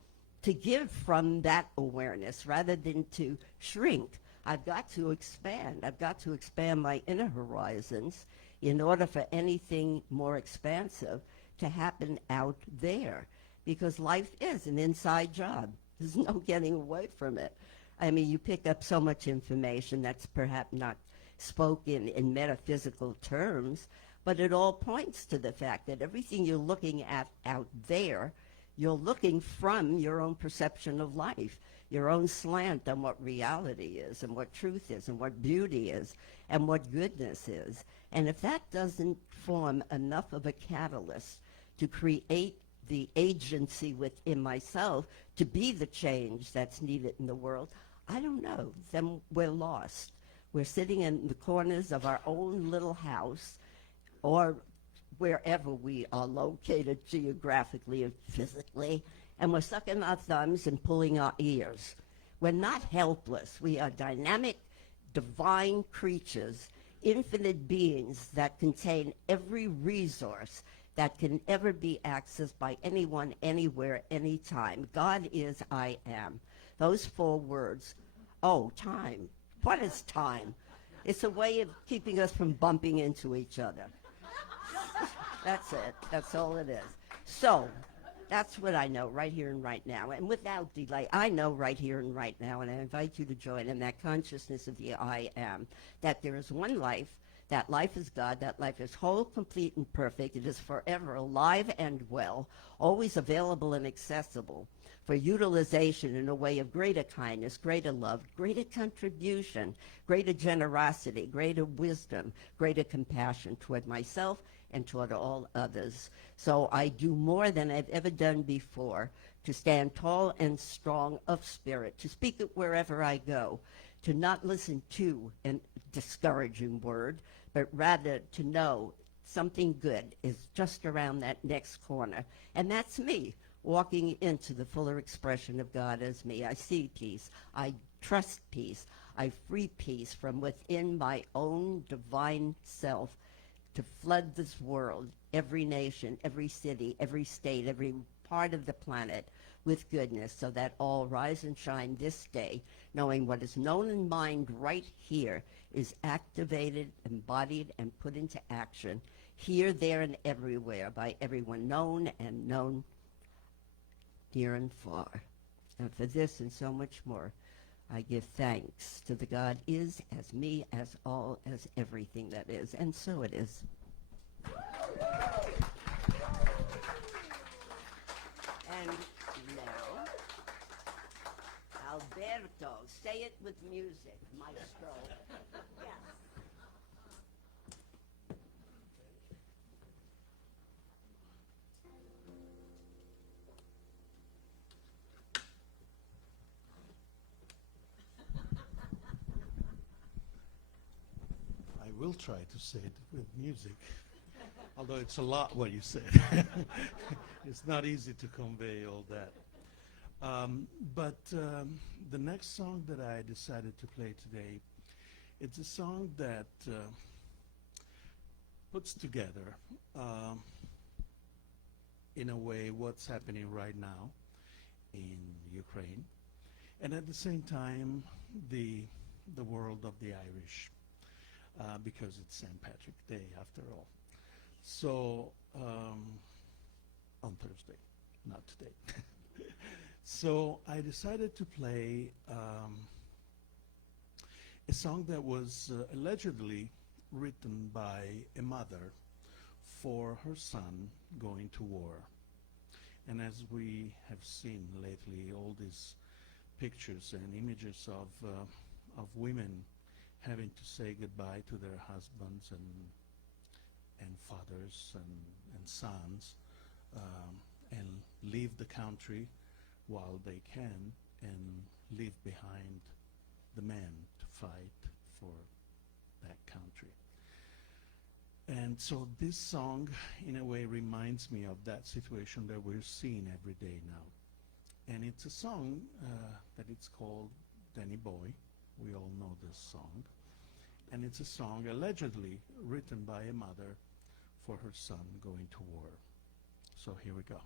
to give from that awareness rather than to shrink? I've got to expand. I've got to expand my inner horizons in order for anything more expansive to happen out there. Because life is an inside job. There's no getting away from it. I mean, you pick up so much information that's perhaps not spoken in metaphysical terms, but it all points to the fact that everything you're looking at out there, you're looking from your own perception of life, your own slant on what reality is and what truth is and what beauty is and what goodness is. And if that doesn't form enough of a catalyst to create the agency within myself to be the change that's needed in the world, I don't know, then we're lost. We're sitting in the corners of our own little house or wherever we are located geographically and physically, and we're sucking our thumbs and pulling our ears. We're not helpless. We are dynamic, divine creatures, infinite beings that contain every resource that can ever be accessed by anyone, anywhere, anytime. God is, I am. Those 4 words. Oh, time. What is time? It's a way of keeping us from bumping into each other. That's it. That's all it is. So, that's what I know right here and right now. And without delay, I know right here and right now, and I invite you to join in that consciousness of the I am, that there is one life, that life is God, that life is whole, complete, and perfect. It is forever alive and well, always available and accessible for utilization in a way of greater kindness, greater love, greater contribution, greater generosity, greater wisdom, greater compassion toward myself and toward all others. So I do more than I've ever done before to stand tall and strong of spirit, to speak it wherever I go, to not listen to a discouraging word, but rather to know something good is just around that next corner. And that's me, walking into the fuller expression of God as me. I see peace. I trust peace. I free peace from within my own divine self to flood this world, every nation, every city, every state, every part of the planet with goodness, so that all rise and shine this day, knowing what is known in mind right here is activated, embodied, and put into action here, there, and everywhere by everyone known and known near and far. And for this and so much more, I give thanks to the God is, as me, as all, as everything that is. And so it is. And now, Alberto, say it with music, maestro. Yes. I will try to say it with music, although it's a lot what you said. It's not easy to convey all that. But the next song that I decided to play today, it's a song that puts together, in a way, what's happening right now in Ukraine, and at the same time, the world of the Irish. Because it's St. Patrick's Day after all. So, on Thursday, not today. So I decided to play a song that was allegedly written by a mother for her son going to war. And as we have seen lately, all these pictures and images of women having to say goodbye to their husbands and fathers and sons, and leave the country while they can, and leave behind the men to fight for that country. And so this song, in a way, reminds me of that situation that we're seeing every day now. And it's a song that it's called Danny Boy. We all know this song. And it's a song allegedly written by a mother for her son going to war. So here we go.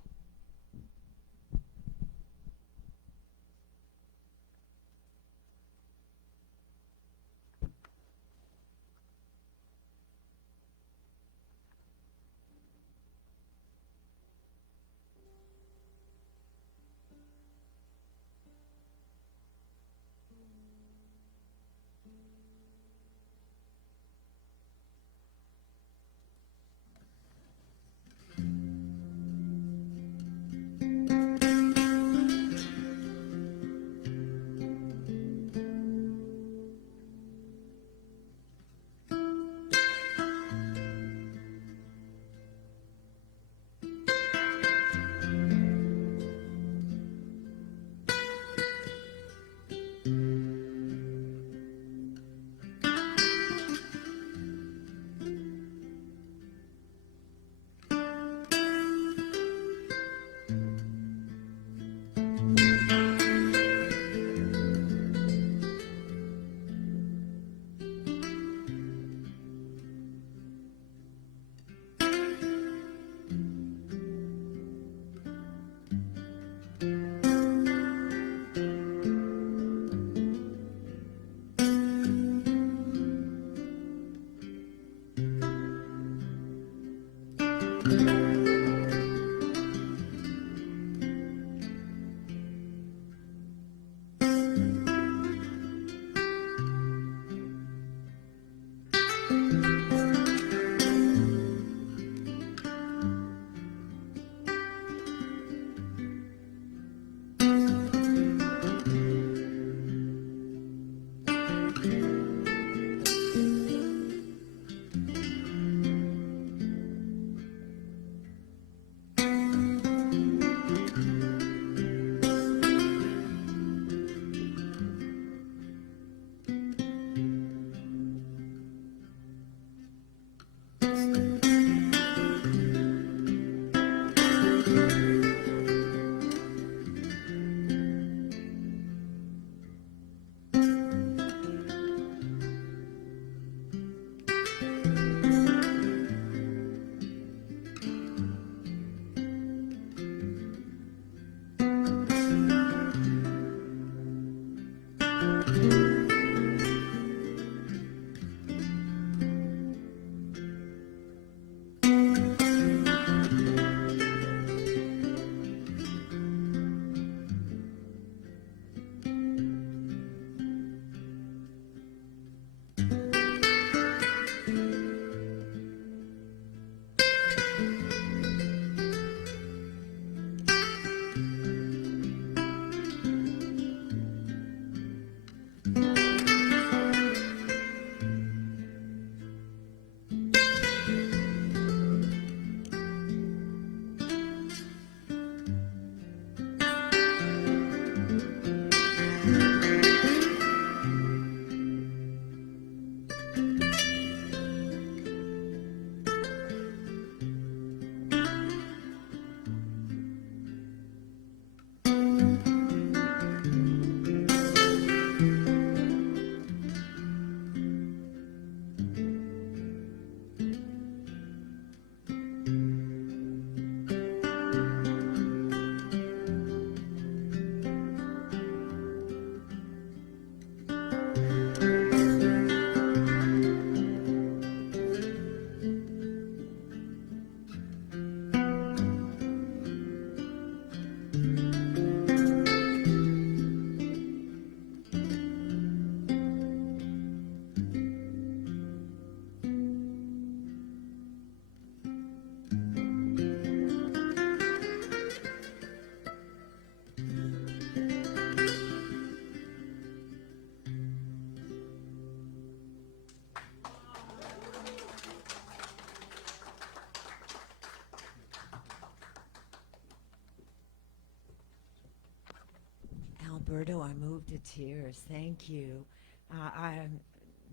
Alberto, I moved to tears. Thank you.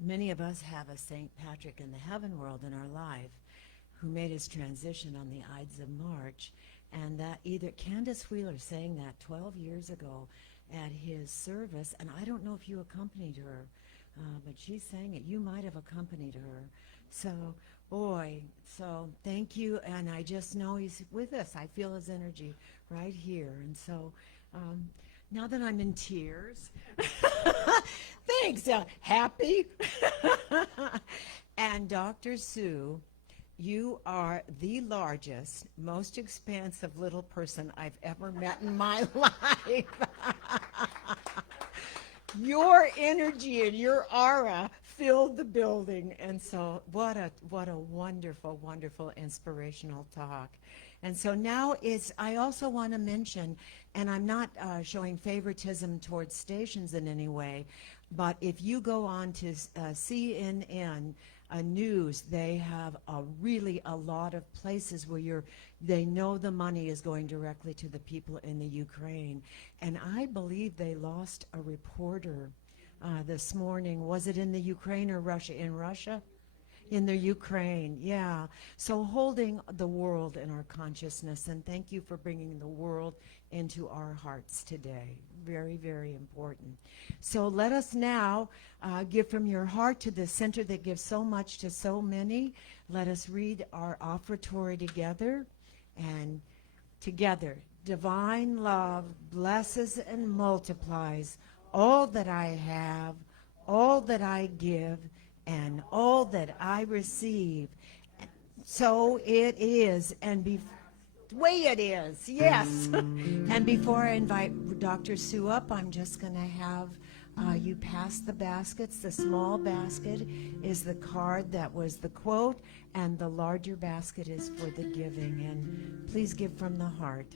Many of us have a St. Patrick in the heaven world in our life who made his transition on the Ides of March. And that either Candace Wheeler sang that 12 years ago at his service, and I don't know if you accompanied her, but she sang it. You might have accompanied her. So, boy, so thank you, and I just know he's with us. I feel his energy right here. And so now that I'm in tears, thanks, happy. And Dr. Sue, you are the largest, most expansive little person I've ever met in my life. Your energy and your aura filled the building, and so what a wonderful, wonderful, inspirational talk. And so now I also want to mention, and I'm not showing favoritism towards stations in any way, but if you go on to CNN News, they have a lot of places where they know the money is going directly to the people in the Ukraine. And I believe they lost a reporter this morning. Was it in the Ukraine or Russia? In Russia? In the Ukraine, yeah. So holding the world in our consciousness, and thank you for bringing the world into our hearts today. Very, very important. So let us now give from your heart to the center that gives so much to so many. Let us read our offertory together, and together, divine love blesses and multiplies all that I have, all that I give, and all that I receive. So it is, and way it is, yes. And before I invite Dr. Sue up, I'm just going to have you pass the baskets. The small basket is the card that was the quote, and the larger basket is for the giving. And please give from the heart.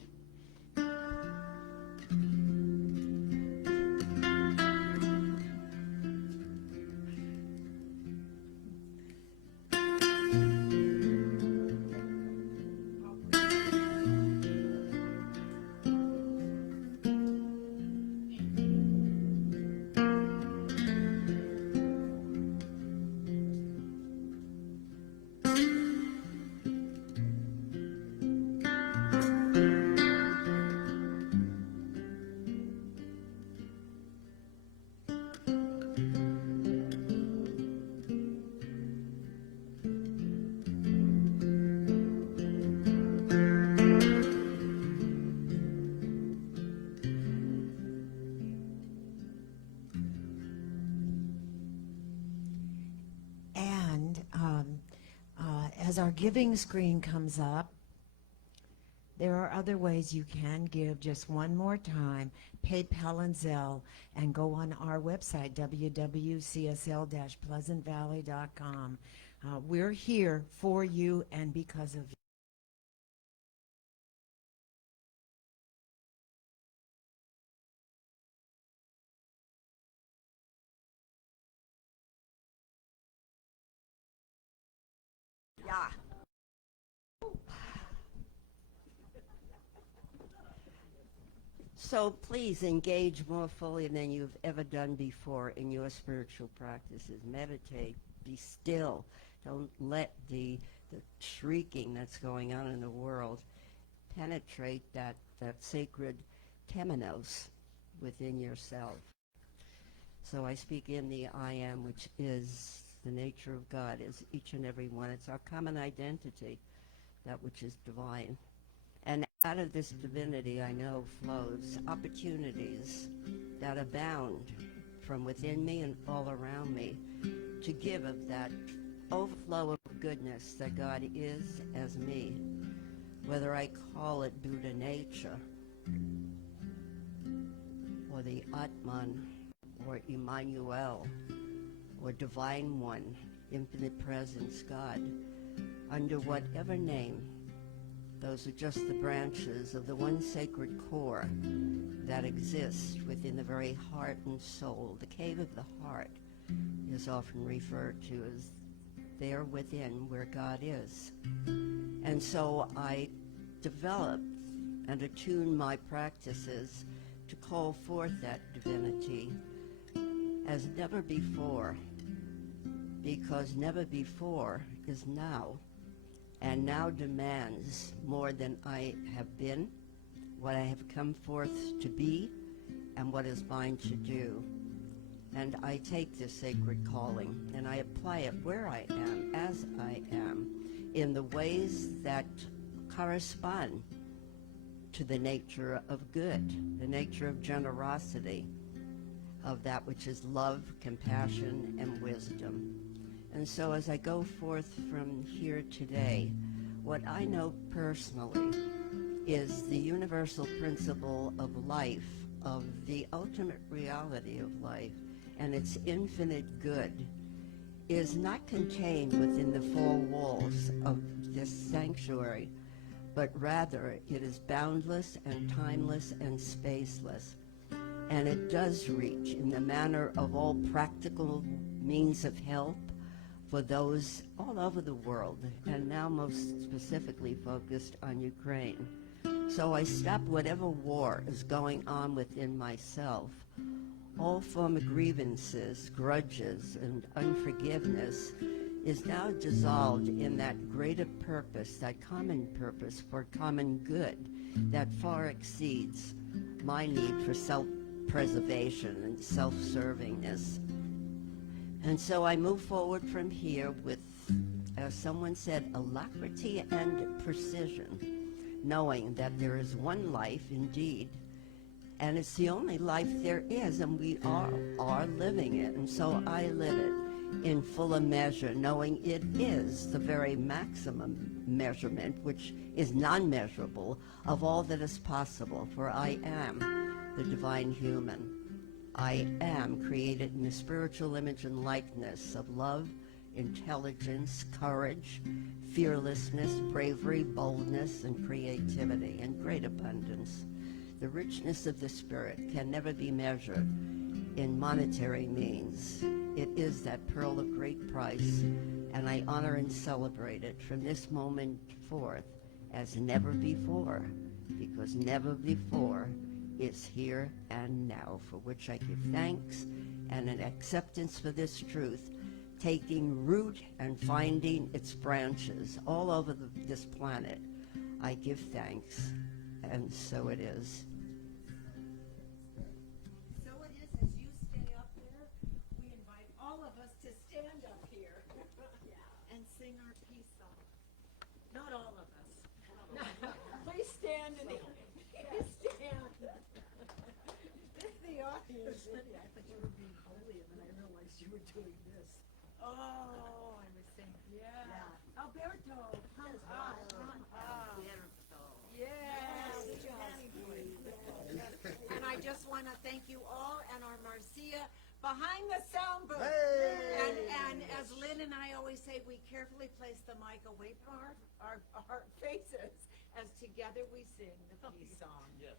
And as our giving screen comes up, there are other ways you can give. Just one more time, PayPal and Zelle, and go on our website, www.csl-pleasantvalley.com. We're here for you and because of you. Yeah. So please engage more fully than you've ever done before in your spiritual practices. Meditate. Be still. Don't let the shrieking that's going on in the world penetrate that sacred temenos within yourself. So I speak in the I am, which is the nature of God, is each and every one. It's our common identity, that which is divine. And out of this divinity, I know, flows opportunities that abound from within me and all around me to give of that overflow of goodness that God is as me, whether I call it Buddha nature or the Atman or Emmanuel or Divine One, Infinite Presence, God, under whatever name. Those are just the branches of the one sacred core that exists within the very heart and soul. The cave of the heart is often referred to as there within where God is. And so I developed and attuned my practices to call forth that divinity as never before, because never before is now. And now demands more than I have been, what I have come forth to be, and what is mine to do. And I take this sacred calling, and I apply it where I am, as I am, in the ways that correspond to the nature of good, the nature of generosity, of that which is love, compassion, and wisdom. And so as I go forth from here today, what I know personally is the universal principle of life, of the ultimate reality of life, and its infinite good is not contained within the four walls of this sanctuary, but rather it is boundless and timeless and spaceless. And it does reach in the manner of all practical means of help for those all over the world, and now most specifically focused on Ukraine. So I stop whatever war is going on within myself. All form of grievances, grudges, and unforgiveness is now dissolved in that greater purpose, that common purpose for common good that far exceeds my need for self-preservation and self-servingness. And so I move forward from here with, as someone said, alacrity and precision, knowing that there is one life indeed, and it's the only life there is, and we are living it. And so I live it in fuller measure, knowing it is the very maximum measurement, which is non-measurable, of all that is possible. For I am the divine human. I am created in the spiritual image and likeness of love, intelligence, courage, fearlessness, bravery, boldness, and creativity, and great abundance. The richness of the spirit can never be measured in monetary means. It is that pearl of great price, and I honor and celebrate it from this moment forth as never before, because never before is here and now, for which I give thanks and an acceptance for this truth, taking root and finding its branches all over this planet. I give thanks, and so it is. So it is, as you stay up there, we invite all of us to stand up here and sing our peace song. Not all of us. Please stand and please stand. The audience. I thought you were being holy, and then I realized you were doing this. Oh, I was saying, yeah. Alberto, come on, come on. Yes. And I just want to thank you all and our Marcia behind the sound booth. Hey! And as Lynn and I always say, we carefully place the mic away from our faces as together we sing the peace song. Yes.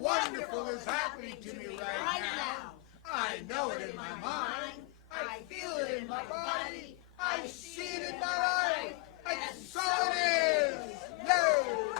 Wonderful is happening to me right now. I know it in my mind. I feel it in my body. I see it in my life. And so it is. Yay!